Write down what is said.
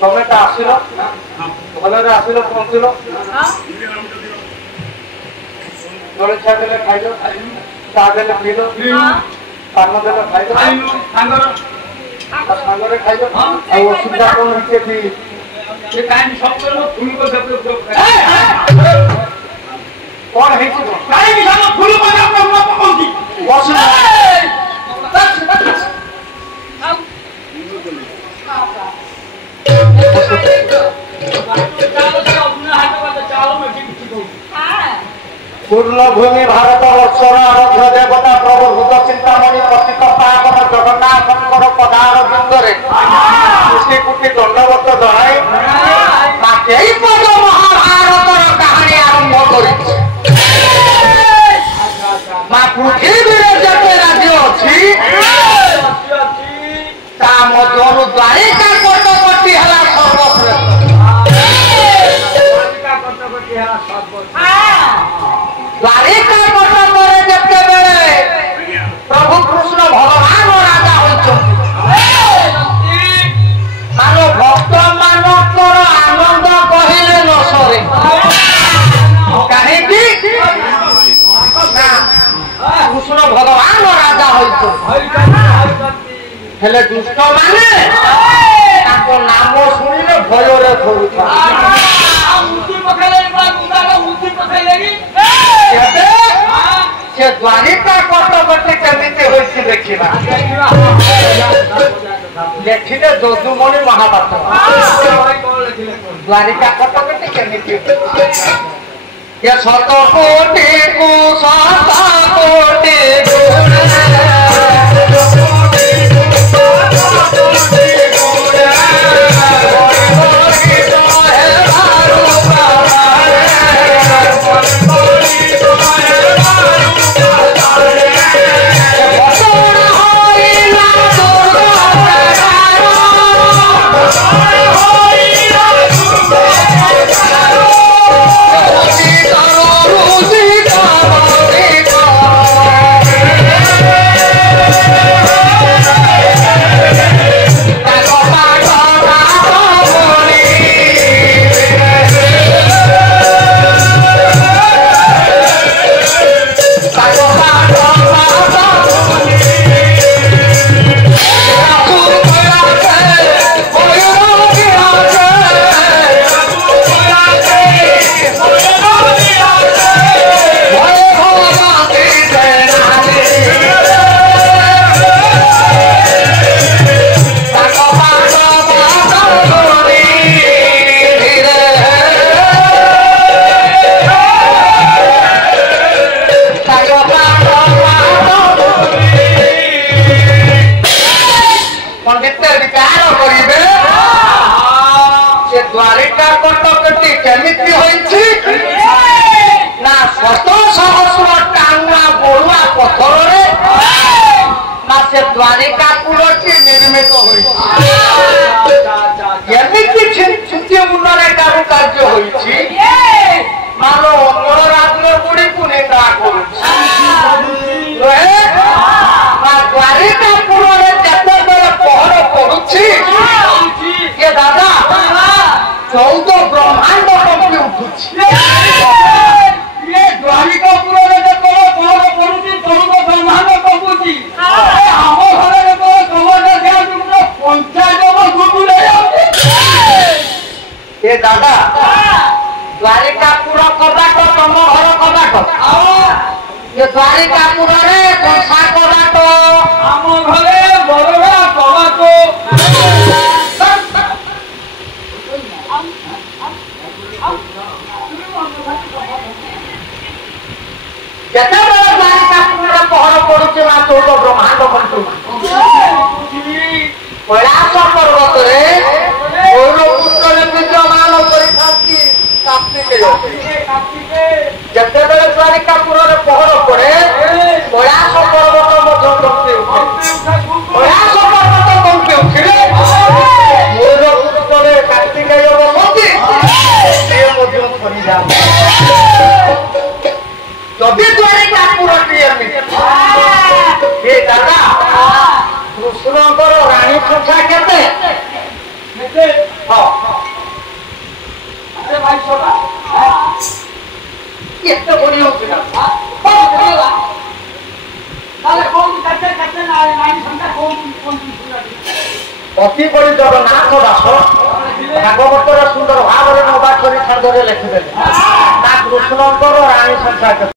ତମେ ତ ଆସିଲ ଭଲରେ ଆସିଲ ପହଞ୍ଚିଲ ଜଳଖିଆ ଦେଲେ ଖାଇଲ ଚା ଦେଲେ ପିଇଲ ପାନ ଦେଲେ ଖାଇଲ ସାଙ୍ଗରେ ଖାଇଲ ଆଉ ଅସୁବିଧା କଣ ହେଇଛି ଏଠି କଣ ହେଇଛି ପୂର୍ଣ୍ଣଭୂମି ଭାରତ ବର୍ଷର ଆରାଧ୍ୟ ଦେବତା ପ୍ରଭୁ ଭୂତ ଚିନ୍ତାମଣି ପତିତ ପାବନ ଜଗନ୍ନାଥଙ୍କର ପଦାର ବୃନ୍ଦରେ କୋଟି କୋଟି ଦଣ୍ଡବତ ଜଣାଇ ଏହି ପଦ ମହାଭାରତର କାହାଣୀ ଆରମ୍ଭ କରିଛି। ମା ପୃଥିବୀରେ ଯେତେ ରାଜ୍ୟ ଅଛି ତା ମଧ୍ୟରୁ ଦ୍ୱାରିକା କଟକଟି ହେଲା ସର୍ବଶ୍ରେଷ୍ଠ। ଦ୍ୱାରିକା କଟକରେ ଯେତେବେଳେ ପ୍ରଭୁ କୃଷ୍ଣ ଭଗବାନ ରାଜା ହୋଇଛନ୍ତି ମାନ ଭକ୍ତ ମାନଙ୍କର ଆନନ୍ଦ କହିଲେ ନ ସରେ। କାହିଁକି କୃଷ୍ଣ ଭଗବାନ ରାଜା ହୋଇଛନ୍ତି ହେଲେ ଦୁଷ୍ଟ ମାନେ ତାଙ୍କ ନାମ ଶୁଣିଲେ ଭୟରେ ଧରୁଛନ୍ତି। ସେ ଦ୍ୱାରିକା କଟକଟି କେମିତି ହୋଇଛି ଦେଖିବା ଲେଖିଲେ ଯଦୁମଣି ମହାପାତ୍ର। ଦ୍ୱାରିକା କଟକଟି କେମିତି ଏ ଶତ କୋଟିକୁ ଶତ କୋଟି द्वारिका कटकटी केमिति होइछि ना शत सहस्र टांगा बड़ुआ पत्थर रे ना से द्वारिकापुरटी निर्मित होइछि केमिति छिंती मुन्नरे कारुकार्य होइछि मानो अन्य राज्य गुडी को निंदा करूछि ना द्वारिकापुर रे जते बेले पहर पडुछि ये दादा 14 ब्रह्मांड कंपी उठुछि ये द्वारिकापुर रे जते पहर पडुछि 14 ब्रह्मांड कंपुछि हम घरे रे तो समझ दिया तुमको पंचायत गुरु ले ए दादा द्वारिकापुर कबाट तम घर कबाट ये द्वारिकापुर रे कंसा कबाट हम घरे बड़वा कबाट जते बड़ा द्वारिकापुर रे पहर पड़ुछि मा 14 ब्रह्मांड कंटु कैलाश पर्वत रे गौर पुष्कर विद्यमान परिखाती जते बेले द्वारिकापुर रे पहर पड़े कैलाश पर्वत मध्य कंपी उठे कैलाश पर्वत कंपी उठिले गौर पुष्कर कार्तिकेय बसती से मध्य थरी जा जदि द्वारिकापुर ଏ ଦାଦା କୃଷ୍ଣଙ୍କର ରାଣୀ ସଂଖ୍ୟା କେତେ? ହଁ କେତେ ବଢି ହଉଛି ନା ଅତି ବଳି ଜଗନ୍ନାଥ ଦାସ ଭାଗବତର ସୁନ୍ଦର ଭାବରେ ନବାକ୍ଷରୀ ଛାନ୍ଦରେ ଲେଖିଦେଲେ ନା କୃଷ୍ଣଙ୍କର ରାଣୀ ସଂଖ୍ୟା କେତେ?